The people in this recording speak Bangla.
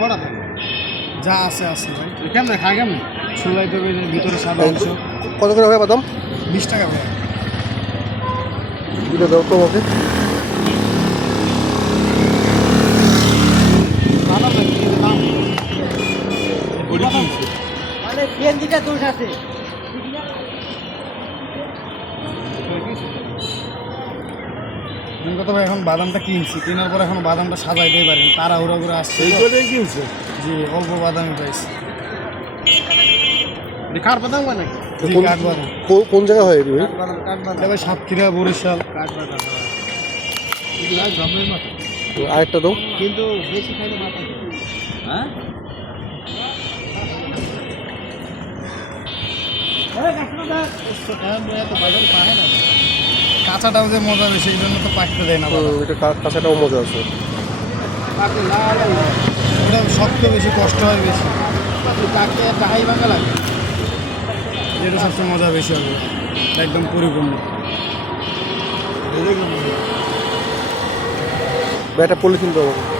কটা থাকে যা আছে আছে ভাই। কেমনে খায় কেমনে? ছোলাই দেবে ভিতরে সাদা অংশ। কত করে হবে বাদাম? 20 টাকা ভাই। দুটো দাও তো আমাকে। ভালো লাগে কিন্তু দাম মানে সিএনজিটা দোষ আছে। কথা ভাই এখন বাদামটা কিনছি, কেনার পর এখন বাদামটা সাজাইতেই পারেন, তাড়াহুড়া করে আসছে। এই করে কিনছে জি অল্প বাদামই পাইছি। কার বাদাম হয় নাকি? জি কোন- কাঠবাদাম। কোন জায়গায় হয় এগুলো? এটা ভাই সাতক্ষীরা বরিশাল। কাঠবাদাম এগুলো জমের মতো আরেকটা দাও। কিন্তু বেশি খাইলে মাথা হ্যাঁ এত বাজার পায় না কাঁচাটাও যে মজা বেশি, এই জন্য তো পাকতে দেয় না বাদাম। এটা কাঁচাটাও মজা আছে। পাকে লাল ওটা শক্ত বেশি, কষ্ট হয় বেশি, পাকে হাই ভাঙা লাগে যেটা সবচেয়ে মজা বেশি হবে, একদম পরিপূর্ণ। একটা পলিথিন দাও আমাকে।